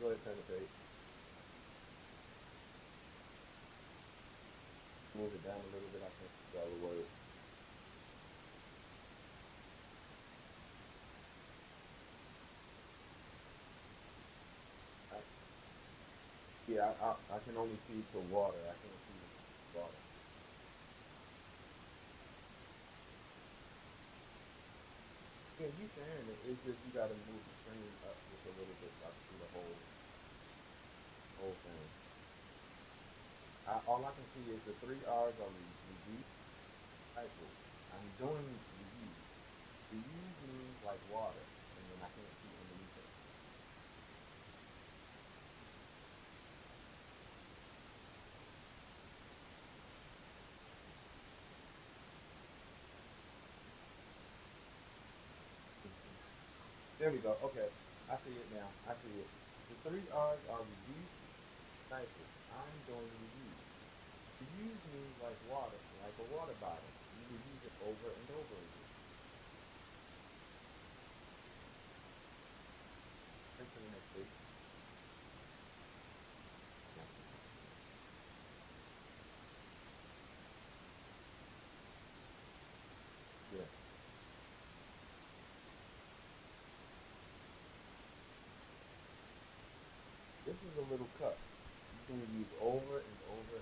Go ahead, penetrate. Move it down a little bit. I can't spell the word. I, yeah, I can only see to water. I can't see water. Yeah, you can. It's just you got to move the screen up just a little bit so I can see the whole thing. All I can see is the three R's are reduce, cycle. I'm doing reuse. Reuse means like water, and then I can't see underneath it. There we go. Okay, I see it now. I see it. The three R's are reduce, cycle. I'm doing reuse. Reuse means like water, like a water bottle. You reuse it over and over again. Straight to the next page. Yeah. Yeah. This is a little cup. You can use over and over.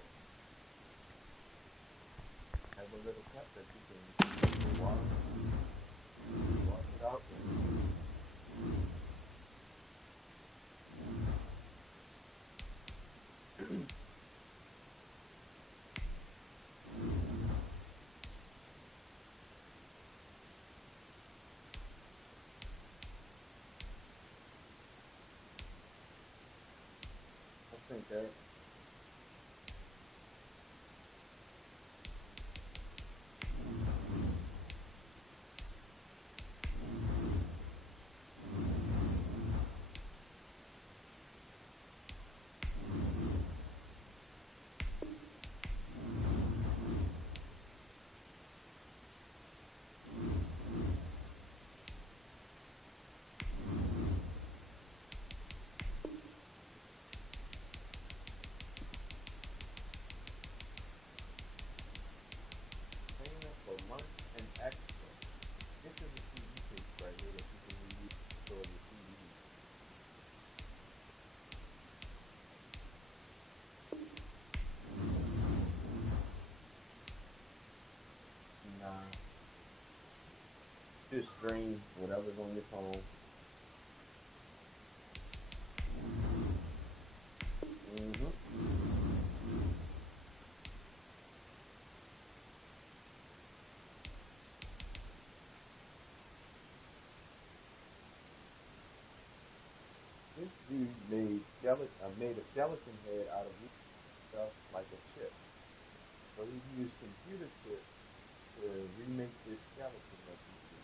Have a little cup that you can use for water. Wash it out. I think that. Paying up for lunch and extra. This is a CD case right here that you can reuse to store your CDs. Nah, just stream whatever's on your phone. Mm-hmm. This dude made a skeleton head out of stuff like a chip. So he used computer chips to remake this skeleton that you see.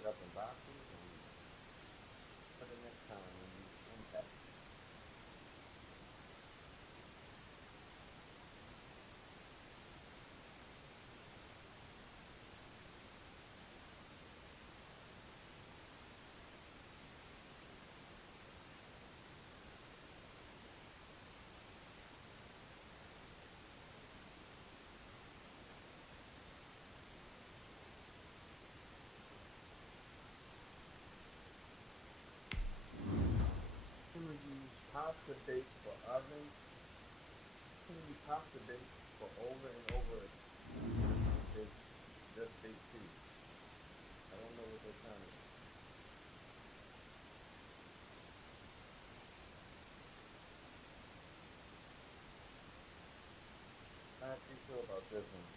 it up in boxes and for the next time when you impact. Can we use pasta bake for ovens? Can we use pasta bake for over and over again? Bake, just bake too. I don't know what they're trying to do. How do you feel about this one?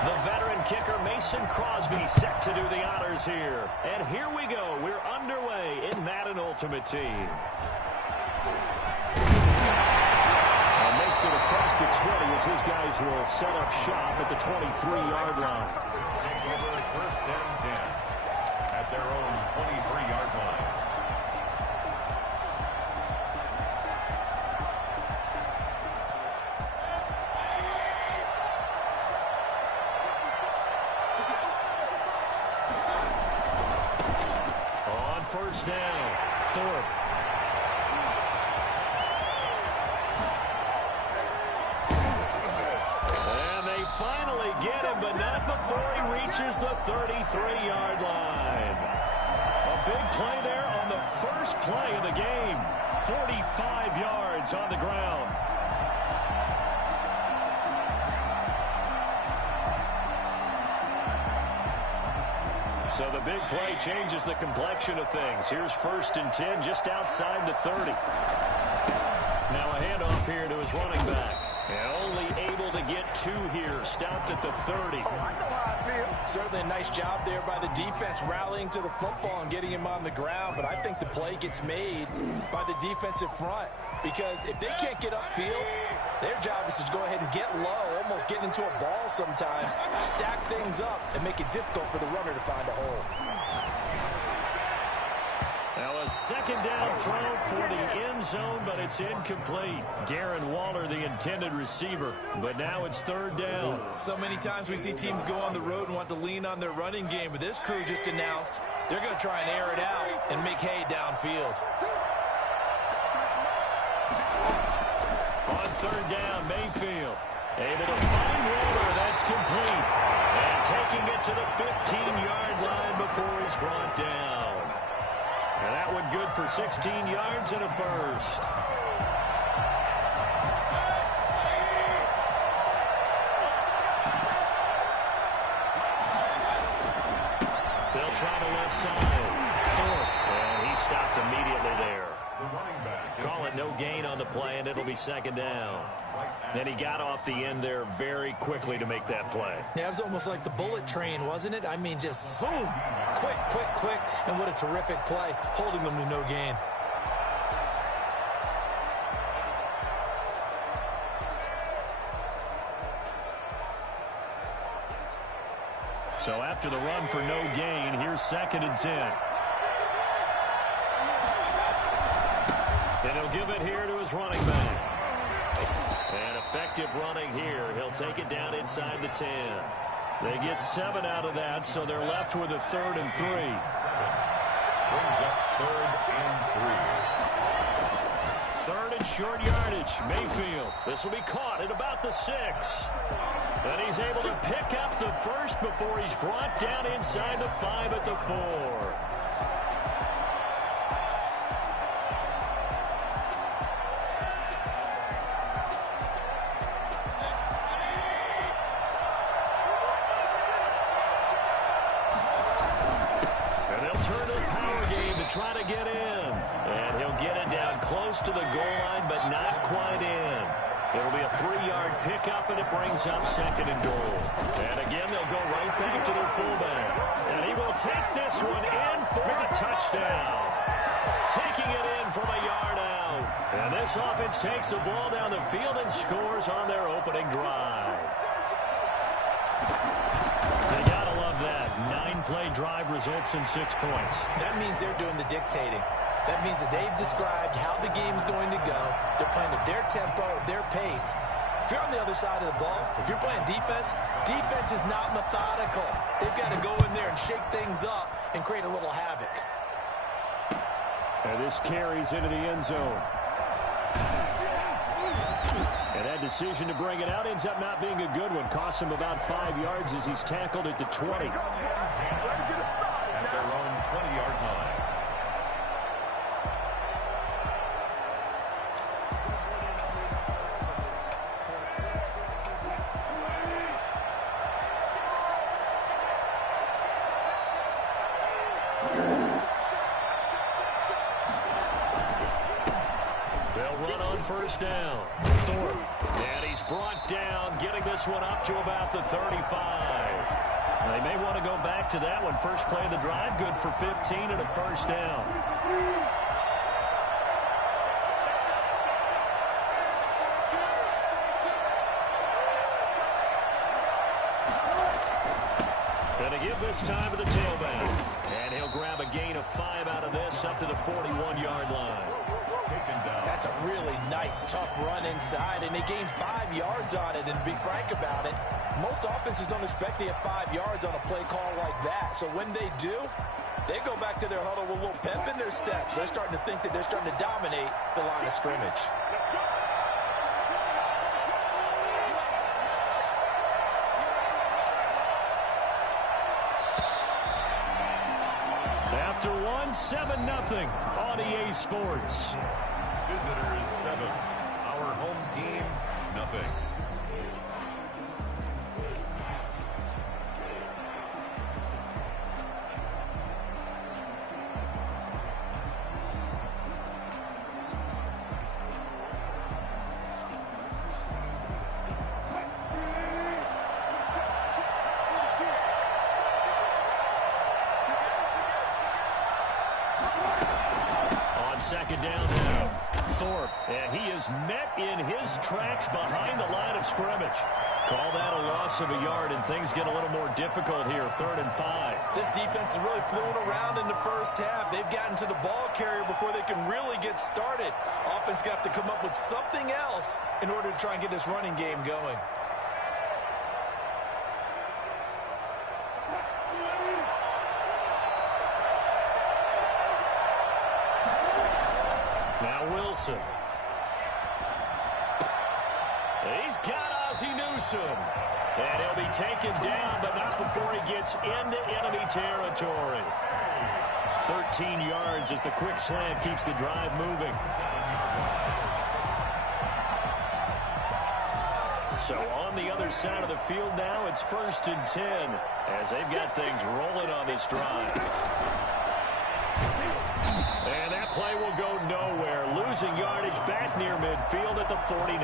The veteran kicker Mason Crosby set to do the honors here. And here we go. We're underway in Madden Ultimate Team. Makes it across the 20 as his guys will set up shop at the 23-yard line. First and 10 at their own 23-yard line. On first down, Thorpe. And they finally get him, but not before he reaches the 33-yard line. A big play there on the first play of the game. 45 yards on the ground. So the big play changes the complexion of things. Here's 1st and 10 just outside the 30. Now a handoff here to his running back. And only able to get 2 here. Stopped at the 30. Certainly a nice job there by the defense rallying to the football and getting him on the ground. But I think the play gets made by the defensive front. Because if they can't get upfield, their job is to go ahead and get low, almost get into a ball sometimes, stack things up, and make it difficult for the runner to find a hole. Now a 2nd down throw for the end zone, but it's incomplete. Darren Waller, the intended receiver, but now it's 3rd down. So many times we see teams go on the road and want to lean on their running game, but this crew just announced they're going to try and air it out and make hay downfield. On 3rd down, Mayfield able to find Waller. That's complete. And taking it to the 15-yard line before he's brought down. And that one good for 16 yards and a first. They'll try the left side. And he stopped immediately there. Call it no gain on the play, and it'll be 2nd down. And he got off the end there very quickly to make that play. Yeah, it was almost like the bullet train, wasn't it? I mean, just zoom, quick, quick, quick, and what a terrific play, holding them to no gain. So after the run for no gain, here's 2nd and 10. And he'll give it here to his running back. And effective running here. He'll take it down inside the 10. They get 7 out of that, so they're left with a 3rd and 3. Brings up 3rd and 3. 3rd and short yardage. Mayfield. This will be caught at about the 6. And he's able to pick up the first before he's brought down inside the 5 at the 4. Try to get in. And he'll get it down close to the goal line, but not quite in. It'll be a 3-yard pickup, and it brings up 2nd and goal. And again, they'll go right back to their fullback. And he will take this one in for a touchdown. Taking it in from a yard out. And this offense takes the ball down the field and scores on their opening drive. They gotta love that. 9-play drive results in 6 points. That means they're doing the dictating. That means that they've described how the game's going to go. They're playing at their tempo, at their pace. If you're on the other side of the ball, if you're playing defense, defense is not methodical. They've got to go in there and shake things up and create a little havoc. And this carries into the end zone. And that decision to bring it out ends up not being a good one. Costs him about 5 yards as he's tackled at the 20. At their own 20-yard line. They'll run on 1st down. Thorpe. And he's brought down, getting this one up to about the 35. They may want to go back to that one. First play of the drive, good for 15 and a 1st down. Going to give this time to the tailback. And he'll grab a gain of 5 out of this up to the 41-yard line. That's a really nice, tough run inside, and they gained 5 yards on it. And to be frank about it, most offenses don't expect to get 5 yards on a play call like that. So when they do, they go back to their huddle with a little pep in their steps. They're starting to think that they're starting to dominate the line of scrimmage. After one, 7-0 on EA Sports. Visitors 7. Our home team, nothing. second down now. Thorpe, and he is met in his tracks behind the line of scrimmage. Call that a loss of a yard, and things get a little more difficult here, 3rd and 5. This defense is really fooling around in the first half. They've gotten to the ball carrier before they can really get started. Offense got to come up with something else in order to try and get this running game going. Now Wilson. He's got Ozzie Newsome. And he'll be taken down, but not before he gets into enemy territory. 13 yards as the quick slant keeps the drive moving. So on the other side of the field now, it's 1st and 10 as they've got things rolling on this drive. And that play will go nowhere. Losing yardage back near midfield at the 49.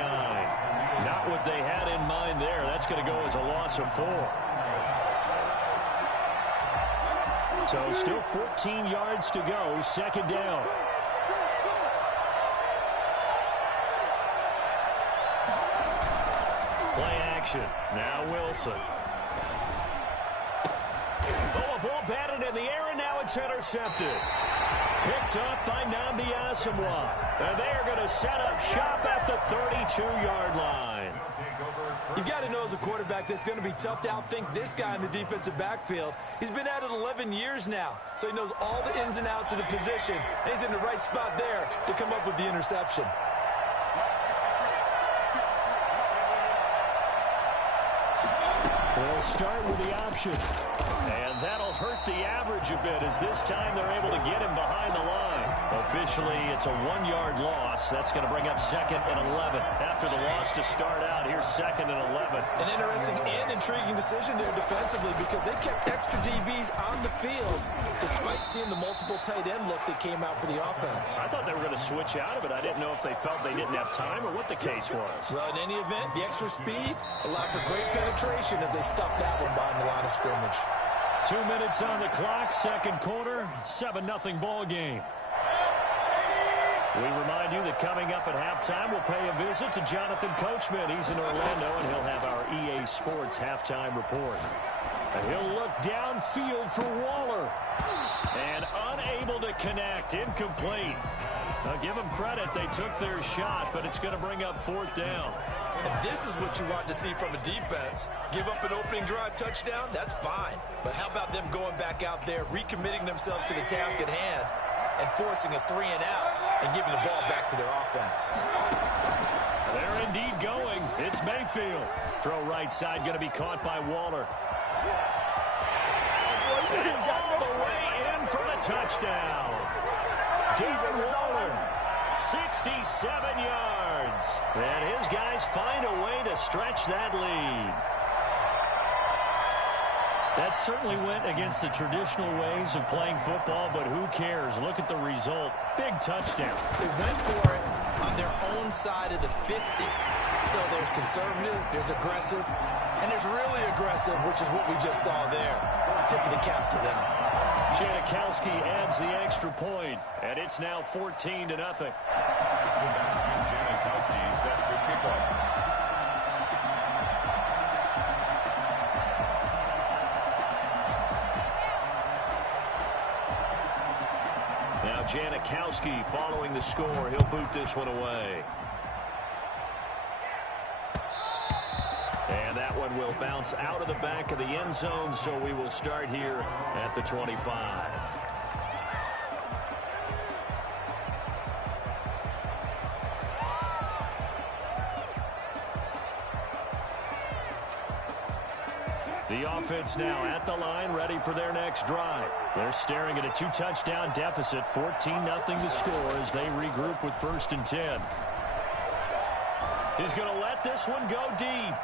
Not what they had in mind there. That's going to go as a loss of 4. So still 14 yards to go. Second down. Play action. Now Wilson. Oh, a ball batted in the air, and now it's intercepted. Picked up by Nnamdi Asomugha. And they are going to set up shop at the 32-yard line. You've got to know as a quarterback this is going to be tough to outthink this guy in the defensive backfield. He's been at it 11 years now, so he knows all the ins and outs of the position. And he's in the right spot there to come up with the interception. They'll start with the option. And that'll hurt the average a bit as this time they're able to get him behind the line. Officially, it's a 1-yard loss. That's going to bring up 2nd and 11. After the loss to start out, here's 2nd and 11. An interesting and intriguing decision there defensively because they kept extra DBs on the field despite seeing the multiple tight end look that came out for the offense. I thought they were going to switch out of it. I didn't know if they felt they didn't have time or what the case was. Well, in any event, the extra speed allowed for great penetration as they stuffed that one behind the line of scrimmage. 2 minutes on the clock, second quarter, 7-0 ball game. We remind you that coming up at halftime, we'll pay a visit to Jonathan Coachman. He's in Orlando, and he'll have our EA Sports halftime report. And he'll look downfield for Waller. And unable to connect, incomplete. Now, give them credit, they took their shot, but it's going to bring up 4th down. And this is what you want to see from a defense. Give up an opening drive touchdown, that's fine. But how about them going back out there, recommitting themselves to the task at hand, and forcing a 3-and-out and giving the ball back to their offense. They're indeed going. It's Mayfield. Throw right side, going to be caught by Waller. And all the way in for the touchdown. David Waller, 67 yards. And his guys find a way to stretch that lead. That certainly went against the traditional ways of playing football, but who cares? Look at the result. Big touchdown. They went for it on their own side of the 50. So there's conservative, there's aggressive, and there's really aggressive, which is what we just saw there. Tip of the cap to them. Janikowski adds the extra point, and it's now 14-0. Sebastian Janikowski sets the kickoff. Now Janikowski following the score. He'll boot this one away. And that one will bounce out of the back of the end zone, so we will start here at the 25. The offense now at the line, ready for their next drive. They're staring at a 2-touchdown deficit, 14-0 to score as they regroup with 1st and 10. He's going to let this one go deep.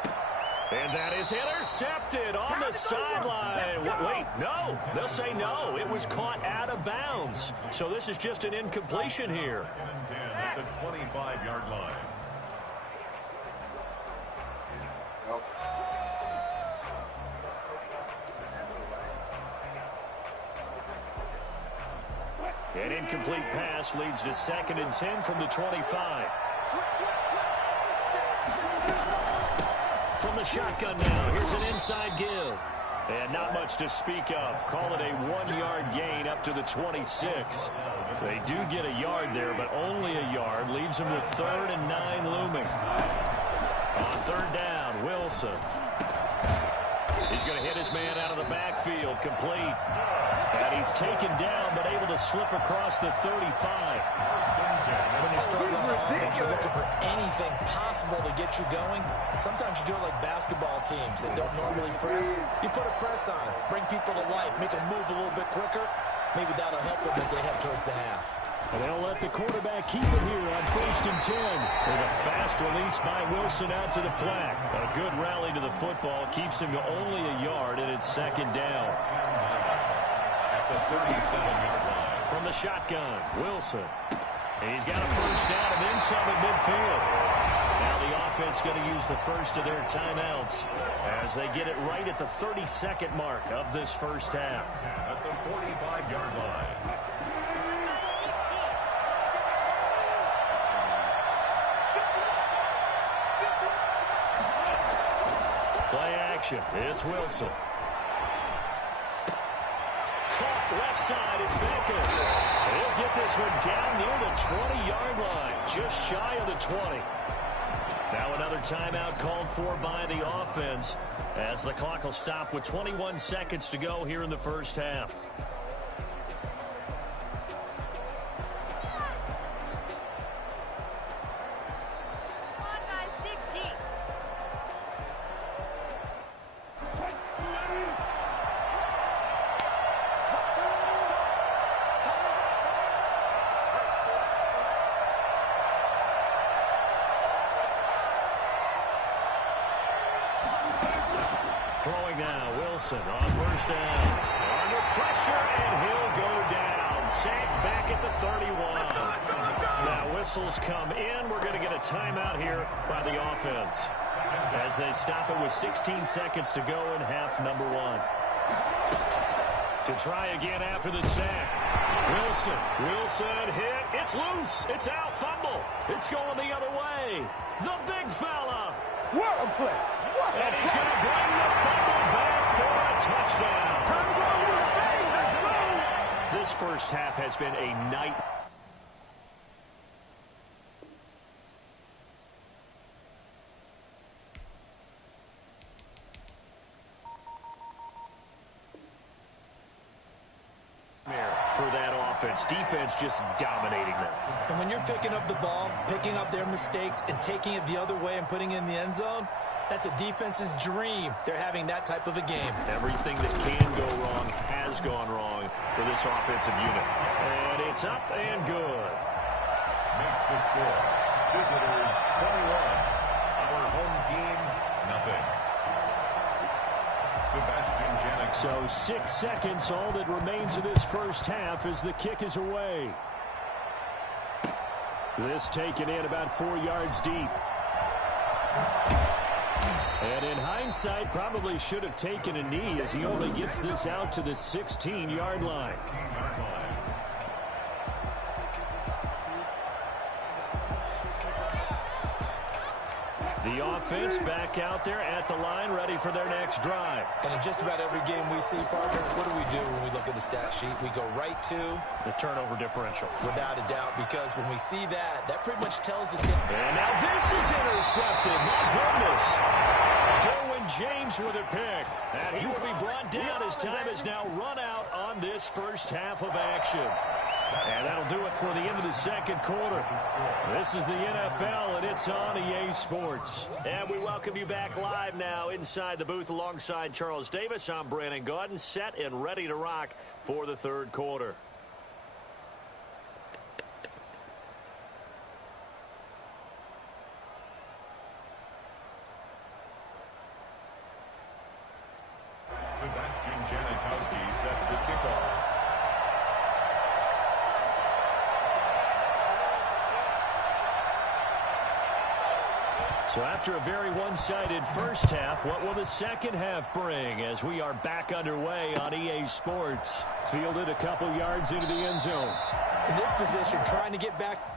And that is intercepted on the sideline. Wait, no. They'll say no. It was caught out of bounds. So this is just an incompletion here. 10 at the 25-yard line. An incomplete pass leads to 2nd and 10 from the 25. From the shotgun now, here's an inside give. And not much to speak of. Call it a 1-yard gain up to the 26. They do get a yard there, but only a yard. Leaves them with 3rd and 9 looming. On 3rd down, Wilson. He's going to hit his man out of the backfield, complete. And he's taken down, but able to slip across the 35. When you're struggling on offense, you're looking for anything possible to get you going. Sometimes you do it like basketball teams that don't normally press. You put a press on, bring people to life, make them move a little bit quicker. Maybe that'll help them as they head towards the half. And they'll let the quarterback keep it here on 1st and 10. With a fast release by Wilson out to the flat. A good rally to the football keeps him to only a yard, and it's 2nd down. At the 37-yard line. From the shotgun, Wilson. He's got a 1st down and then some at midfield. Now the offense going to use the first of their timeouts as they get it right at the 32nd mark of this first half. At the 45-yard line. Play action. It's Wilson. Caught left side. It's Baker. He'll get this one down near the 20-yard line. Just shy of the 20. Now another timeout called for by the offense as the clock will stop with 21 seconds to go here in the first half. Throwing now, Wilson on 1st down. Under pressure, and he'll go down. Sacked back at the 31. Now whistles come in. We're going to get a timeout here by the offense as they stop it with 16 seconds to go in half number 1. To try again after the sack. Wilson hit. It's loose. It's out. Fumble. It's going the other way. The big fella. What a play. And he's going to bring the fumble back for a touchdown. This first half has been a night. For that offense. Defense just dominating them. And when you're picking up the ball, picking up their mistakes, and taking it the other way and putting it in the end zone, that's a defense's dream. They're having that type of a game. Everything that can go wrong has gone wrong for this offensive unit. And it's up and good. Makes the score. Visitors 21. Our home team, nothing. Sebastian Janik. So 6 seconds, all that remains of this first half as the kick is away. This taken in about 4 yards deep. And in hindsight, probably should have taken a knee as he only gets this out to the 16-yard line. The offense back out there at the line, ready for their next drive. And in just about every game we see, partner, what do when we look at the stat sheet? We go right to the turnover differential. Without a doubt, because when we see that, that pretty much tells the team. And now this is intercepted. My goodness. Derwin James with a pick. And he will be brought down as time is now run out on this first half of action. And that'll do it for the end of the second quarter. This is the NFL, and it's on EA Sports. And we welcome you back live now inside the booth alongside Charles Davis. I'm Brandon Gaudin, set and ready to rock for the third quarter. Sebastian Janikowski set to kick off. So after a very one-sided first half, what will the second half bring as we are back underway on EA Sports? Fielded a couple yards into the end zone. In this position, trying to get back.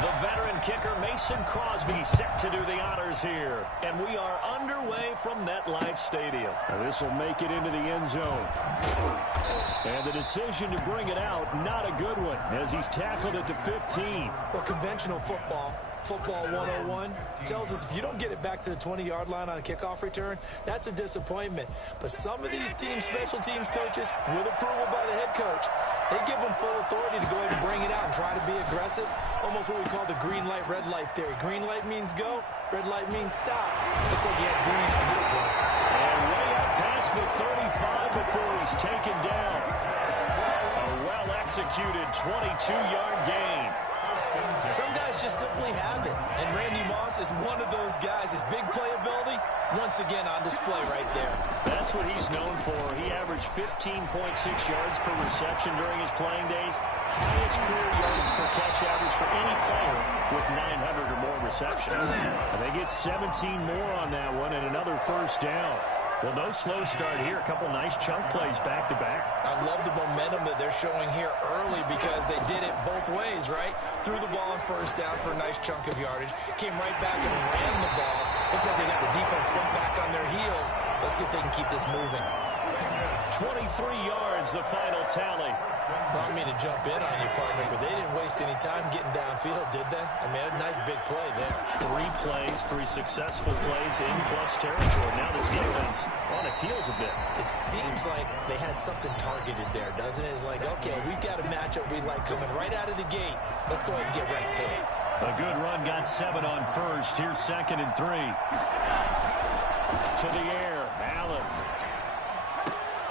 The veteran kicker Mason Crosby set to do the honors here. And we are underway from MetLife Stadium. This will make it into the end zone. And the decision to bring it out, not a good one, as he's tackled it to 15. Well, conventional football 101, tells us if you don't get it back to the 20-yard line on a kickoff return, that's a disappointment. But some of these teams, special teams coaches, with approval by the head coach, they give them full authority to go ahead and bring it out and try to be aggressive. Almost what we call the green light, red light theory. Green light means go, red light means stop. Looks like he had green on that play. And way up past the 35 before he's taken down. A well-executed 22-yard gain. Some guys just simply have it, and Randy Moss is one of those guys. His big playability, once again on display right there. That's what he's known for. He averaged 15.6 yards per reception during his playing days. Highest career yards per catch average for any player with 900 or more receptions. And they get 17 more on that one and another first down. Well, no slow start here. A couple nice chunk plays back-to-back. I love the momentum that they're showing here early because they did it both ways, right? Threw the ball on first down for a nice chunk of yardage. Came right back and ran the ball. Looks like they got the defense sent back on their heels. Let's see if they can keep this moving. 23 yards, the final tally. I don't mean to jump in on you, partner, but they didn't waste any time getting downfield, did they? I mean, a nice big play there. 3 plays, 3 successful plays in plus territory. Now this defense on its heels a bit. It seems like they had something targeted there, doesn't it? It's like, okay, we've got a matchup we like coming right out of the gate. Let's go ahead and get right to it. A good run, got 7 on first. Here's 2nd and 3. To the air, Allen.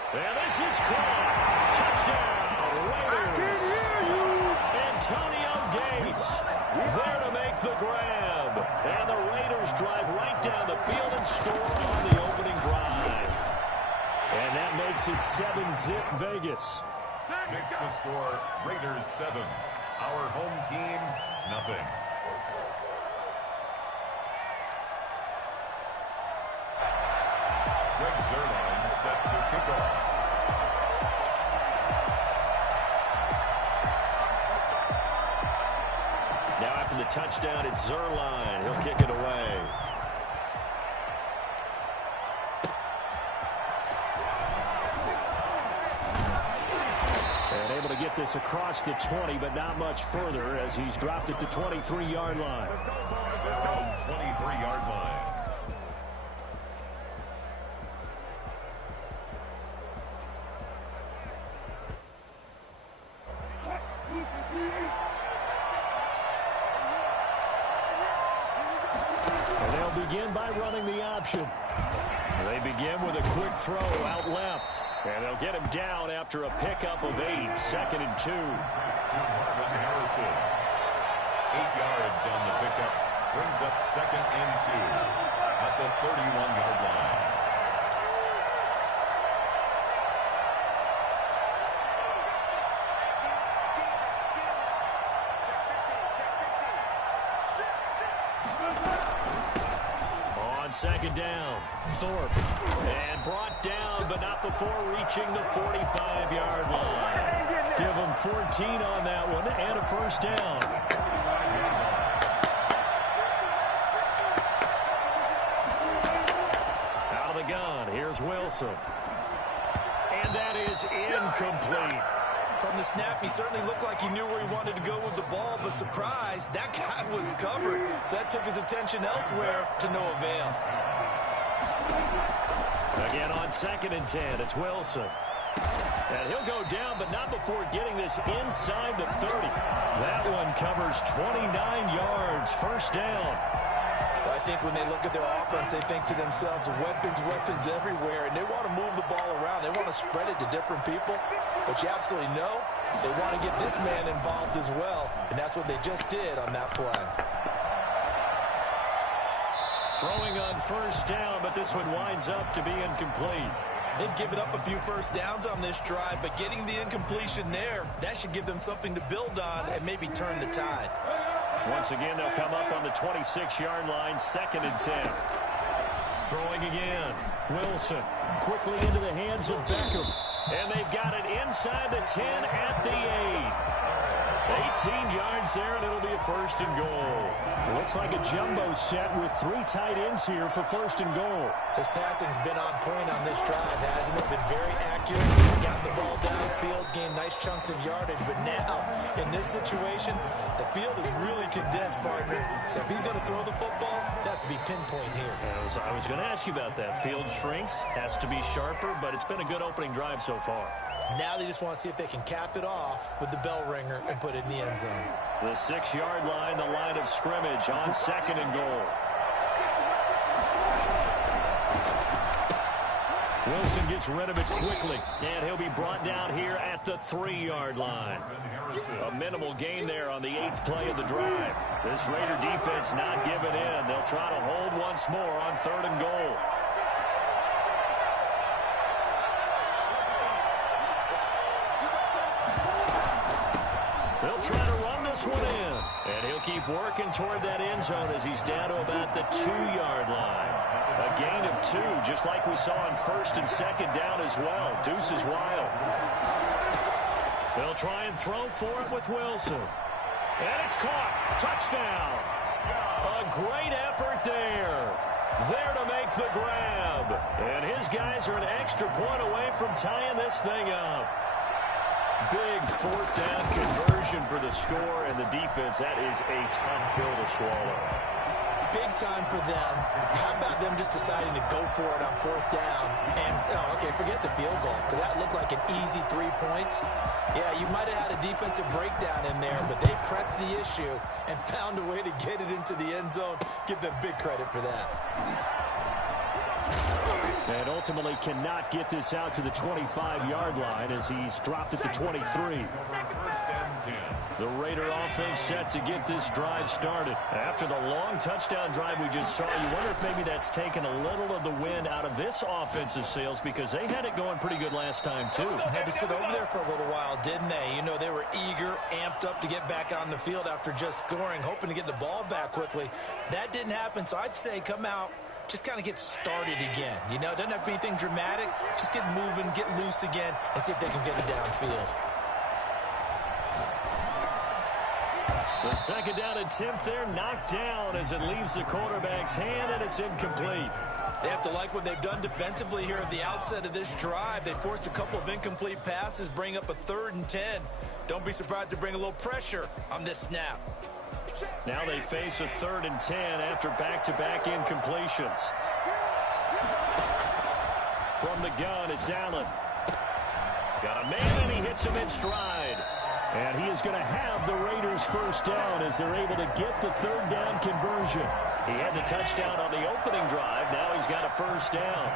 And this is caught. Touchdown, Raiders. Antonio Gates there to make the grab. And the Raiders drive right down the field and score on the opening drive. And that makes it 7-zip Vegas. Makes the score Raiders 7. Our home team, nothing. Greg Zerline set to kick off. Now after the touchdown, it's Zerline. He'll kick it away. get this across the 20, but not much further as he's dropped it to 23-yard line. 23-yard line. And they'll begin by running the option. They begin with a quick throw out left. And they'll get him down after a pickup of 8, 2nd and 2. Harrison. 8 yards on the pickup. Brings up 2nd and 2 at the 31-yard line. On 2nd down, Thorpe. And brought down, but not before reaching the 45-yard line. Give him 14 on that one and a 1st down. Out of the gun, here's Wilson. And that is incomplete. From the snap, he certainly looked like he knew where he wanted to go with the ball, but surprise, that guy was covered. So that took his attention elsewhere to no avail. Again on 2nd and 10, it's Wilson. And he'll go down, but not before getting this inside the 30. That one covers 29 yards, 1st down. Well, I think when they look at their offense, they think to themselves, weapons everywhere, and they want to move the ball around. They want to spread it to different people. But you absolutely know they want to get this man involved as well, and that's what they just did on that play. Throwing on 1st down, but this one winds up to be incomplete. They've given up a few 1st downs on this drive, but getting the incompletion there, that should give them something to build on and maybe turn the tide. Once again, they'll come up on the 26-yard line, 2nd and 10. Throwing again. Wilson quickly into the hands of Beckham. And they've got it inside the 10 at the 8. 18 yards there, and it'll be a 1st and goal. Looks like a jumbo set with 3 tight ends here for 1st and goal. His passing's been on point on this drive, hasn't it? Been very accurate. Got the ball downfield, gained nice chunks of yardage. But now, in this situation, the field is really condensed, partner. So if he's going to throw the football, that would be pinpoint here. I was going to ask you about that. Field shrinks, has to be sharper, but it's been a good opening drive so far. Now they just want to see if they can cap it off with the bell ringer and put it in the end zone. The 6-yard line, the line of scrimmage on 2nd and goal. Wilson gets rid of it quickly, and he'll be brought down here at the 3-yard line. A minimal gain there on the 8th play of the drive. This Raider defense not giving in. They'll try to hold once more on 3rd and goal. They'll try to run this one in, and he'll keep working toward that end zone as he's down to about the 2-yard line. A gain of 2, just like we saw on 1st and 2nd down as well. Deuce is wild. They'll try and throw for it with Wilson. And it's caught. Touchdown. A great effort there. There to make the grab. And his guys are an extra point away from tying this thing up. Big 4th down conversion for the score, and the defense, that is a tough pill to swallow. Big time for them. How about them just deciding to go for it on 4th down? And, okay, forget the field goal, because that looked like an easy 3 points. Yeah, you might have had a defensive breakdown in there, but they pressed the issue and found a way to get it into the end zone. Give them big credit for that. And ultimately cannot get this out to the 25-yard line as he's dropped it to 23. The Raider offense set to get this drive started. After the long touchdown drive we just saw, you wonder if maybe that's taken a little of the wind out of this offensive sails, because they had it going pretty good last time, too. Had to sit over there for a little while, didn't they? You know, they were eager, amped up to get back on the field after just scoring, hoping to get the ball back quickly. That didn't happen, so I'd say come out, just kind of get started again. You know, it doesn't have to be anything dramatic. Just get moving, get loose again, and see if they can get it downfield. The 2nd down attempt there knocked down as it leaves the quarterback's hand, and it's incomplete. They have to like what they've done defensively here at the outset of this drive. They forced a couple of incomplete passes, bring up a 3rd and 10. Don't be surprised to bring a little pressure on this snap. Now they face a 3rd and 10 after back-to-back incompletions. From the gun, it's Allen. Got a man, and he hits him in stride. And he is going to have the Raiders first down as they're able to get the 3rd down conversion. He had the touchdown on the opening drive. Now he's got a first down.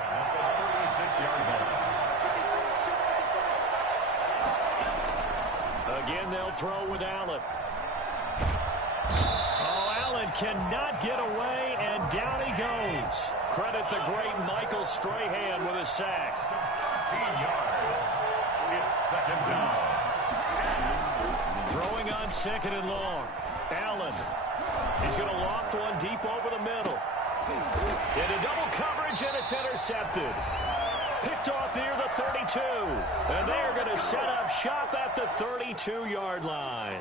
36-yard line. Again, they'll throw with Allen. Oh, Allen cannot get away, and down he goes. Credit the great Michael Strahan with a sack. 10 yards. It's 2nd down. Throwing on 2nd and long. Allen. He's going to loft one deep over the middle. Into double coverage, and it's intercepted. Picked off near the 32. And they're going to set up shop at the 32-yard line.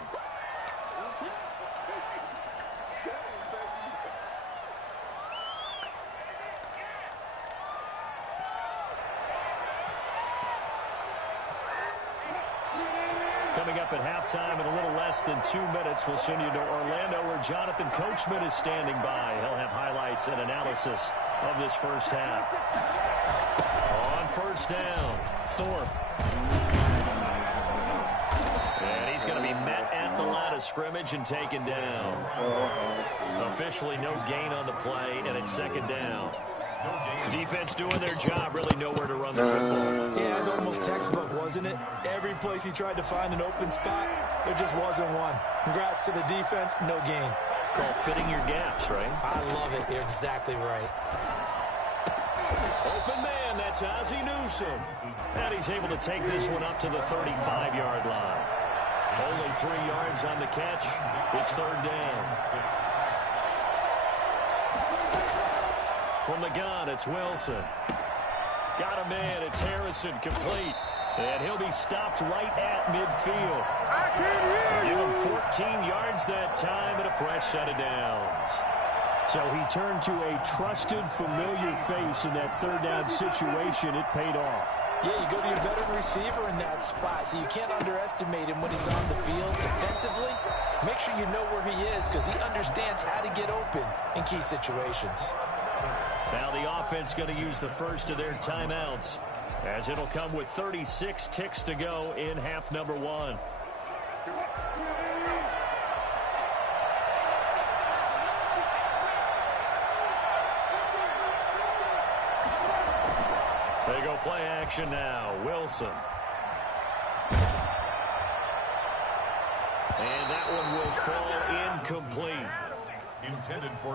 Coming up at halftime in a little less than 2 minutes, we'll send you to Orlando where Jonathan Coachman is standing by. He'll have highlights and analysis of this first half. On first down, Thorpe. And he's going to be met at the line of scrimmage and taken down. Officially no gain on the play, and it's 2nd down. Defense doing their job, really nowhere to run the football. Yeah, it was almost textbook, wasn't it? Every place he tried to find an open spot, there just wasn't one. Congrats to the defense, no gain. Called fitting your gaps, right? I love it. You're exactly right. Open man, that's Ozzie Newsome. And he's able to take this one up to the 35-yard line. Only 3 yards on the catch. It's 3rd down. From the gun, it's Wilson. Got a man, it's Harrison, complete. And he'll be stopped right at midfield. Give him 14 yards that time and a fresh set of downs. So he turned to a trusted, familiar face in that 3rd down situation. It paid off. Yeah, you go to your veteran receiver in that spot, so you can't underestimate him when he's on the field defensively. Make sure you know where he is because he understands how to get open in key situations. Now the offense going to use the first of their timeouts as it'll come with 36 ticks to go in half number 1. They go play action now. Wilson. And that one will fall incomplete.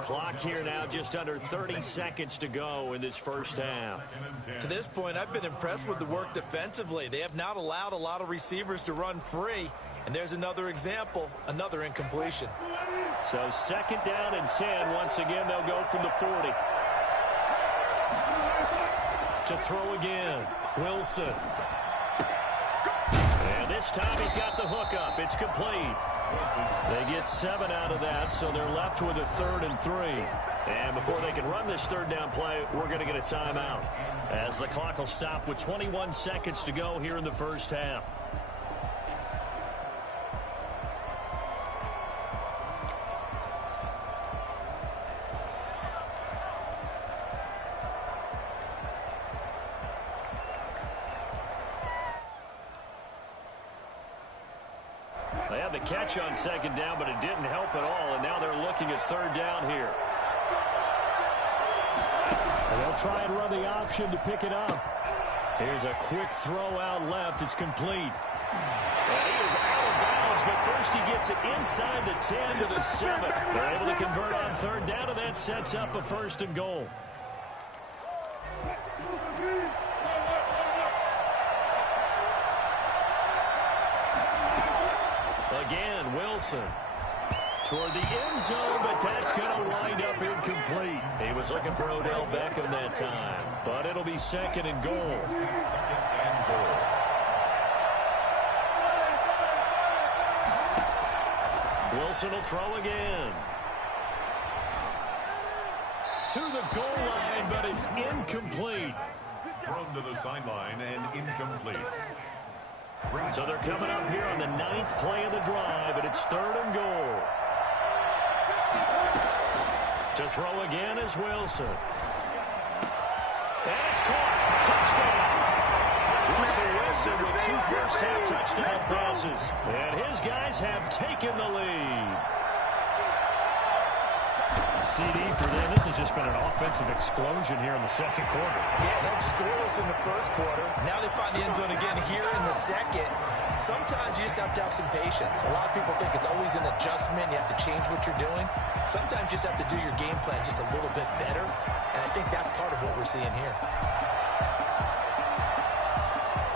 Clock here now, just under 30 seconds to go in this first half. To this point, I've been impressed with the work defensively. They have not allowed a lot of receivers to run free. And there's another example, another incompletion. So 2nd down and 10. Once again, they'll go from the 40. To throw again, Wilson. And this time he's got the hook up. It's complete. They get 7 out of that, so they're left with a 3rd and 3. And before they can run this 3rd down play, we're going to get a timeout, as the clock will stop with 21 seconds to go here in the first half. They had the catch on 2nd down, but it didn't help at all, and now they're looking at 3rd down here. And they'll try and run the option to pick it up. Here's a quick throw out left. It's complete. And he is out of bounds, but first he gets it inside the 10 to the 7. They're able to convert on 3rd down, and that sets up a 1st and goal. Again, Wilson toward the end zone, but that's going to wind up incomplete. He was looking for Odell Beckham that time, but it'll be 2nd and goal. 2nd and goal. Wilson will throw again. To the goal line, but it's incomplete. Thrown to the sideline and incomplete. So they're coming up here on the 9th play of the drive, and it's 3rd and goal. To throw again is Wilson. And it's caught. Touchdown. Russell Wilson with 2 first-half touchdown passes. And his guys have taken the lead. CD for them. This has just been an offensive explosion here in the second quarter. Yeah, held scoreless in the first quarter. Now they find the end zone again here in the second. Sometimes you just have to have some patience. A lot of people think it's always an adjustment. You have to change what you're doing. Sometimes you just have to do your game plan just a little bit better. And I think that's part of what we're seeing here.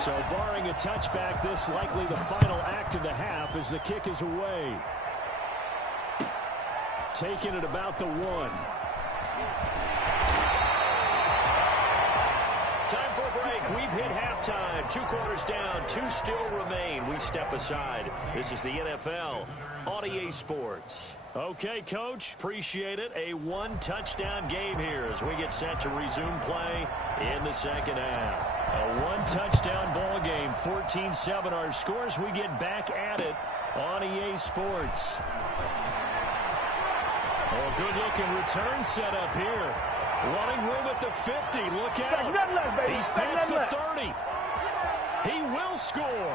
So barring a touchback, this likely the final act of the half as the kick is away. Taken at about the 1. Time for a break. We've hit halftime. 2 quarters down. 2 still remain. We step aside. This is the NFL on EA Sports. Okay, Coach. Appreciate it. A 1-touchdown game here as we get set to resume play in the second half. A 1-touchdown ball game. 14-7 our scores. We get back at it on EA Sports. Oh, good-looking return set up here. Running room at the 50. Look out. He's past the 30. He will score.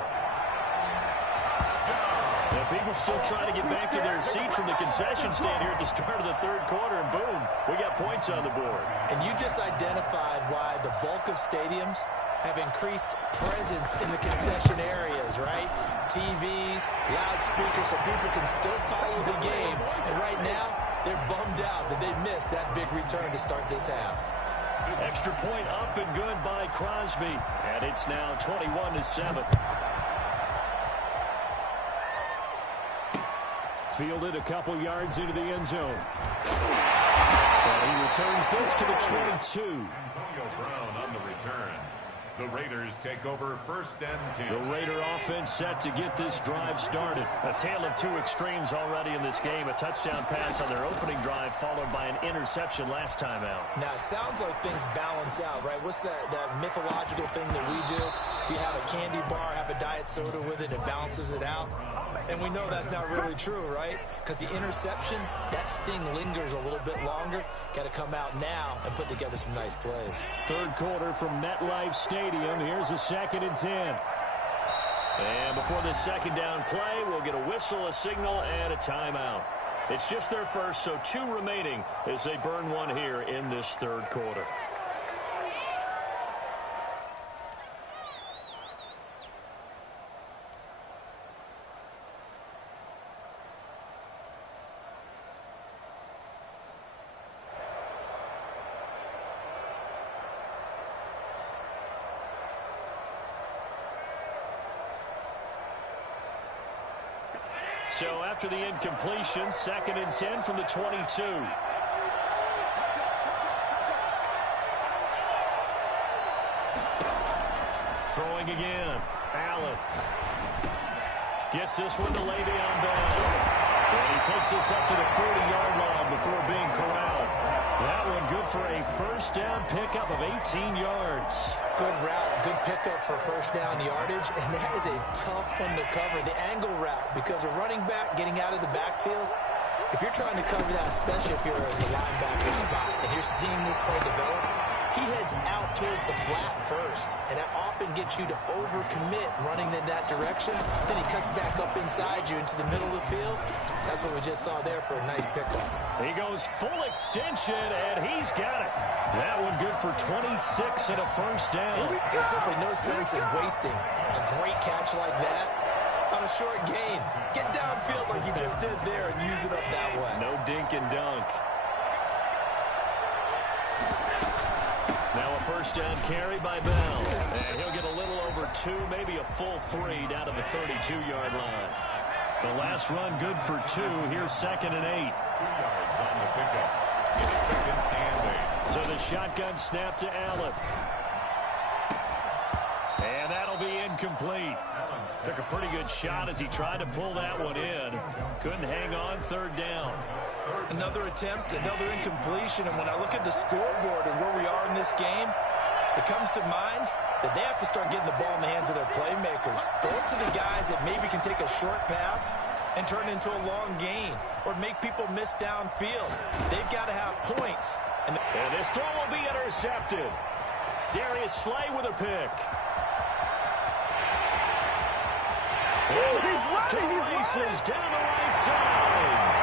And people still trying to get back to their seats from the concession stand here at the start of the third quarter. And boom, we got points on the board. And you just identified why the bulk of stadiums have increased presence in the concession areas, right? TVs, loudspeakers, so people can still follow the game. And right now, they're bummed out that they missed that big return to start this half. Extra point up and good by Crosby. And it's now 21-7. Fielded a couple yards into the end zone. And he returns this to the 22. Antonio Brown on the return. The Raiders take over 1st and 10. The Raider offense set to get this drive started. A tale of 2 extremes already in this game. A touchdown pass on their opening drive followed by an interception last time out. Now, it sounds like things balance out, right? What's that mythological thing that we do? If you have a candy bar, have a diet soda with it, it balances it out. And we know that's not really true, right? Because the interception, that sting lingers a little bit longer. Got to come out now and put together some nice plays. Third quarter from MetLife Stadium. Here's a 2nd and 10. And before this second down play, we'll get a whistle, a signal, and a timeout. It's just their first, so 2 remaining as they burn 1 here in this third quarter. So after the incompletion, 2nd and 10 from the 22. Throwing again. Allen. Gets this one to Le'Veon Bell. And he takes this up to the 40-yard line before being corralled. That one good for a first down pickup of 18 yards. Good route, good pickup for first down yardage, and that is a tough one to cover, the angle route, because a running back getting out of the backfield, if you're trying to cover that, especially if you're in the linebacker spot, and you're seeing this play develop, he heads out towards the flat first, and that often gets you to overcommit running in that direction. Then he cuts back up inside you into the middle of the field. That's what we just saw there for a nice pickup. He goes full extension, and he's got it. That one good for 26 and a first down. There's simply no sense in wasting a great catch like that on a short gain. Get downfield like you just did there and use it up that way. No dink and dunk. Now a first down carry by Bell. And he'll get a little over 2, maybe a full 3 down to the 32-yard line. The last run good for 2. Here's 2nd and 8. 2 yards on the pickup. It's 2nd and 8. So the shotgun snap to Allen. And that'll be incomplete. Took a pretty good shot as he tried to pull that one in. Couldn't hang on, 3rd down. Another attempt, another incompletion, and when I look at the scoreboard and where we are in this game, it comes to mind that they have to start getting the ball in the hands of their playmakers. Throw it to the guys that maybe can take a short pass and turn it into a long gain or make people miss downfield. They've got to have points. And this throw will be intercepted. Darius Slay with a pick. And he's running. Races down the right side.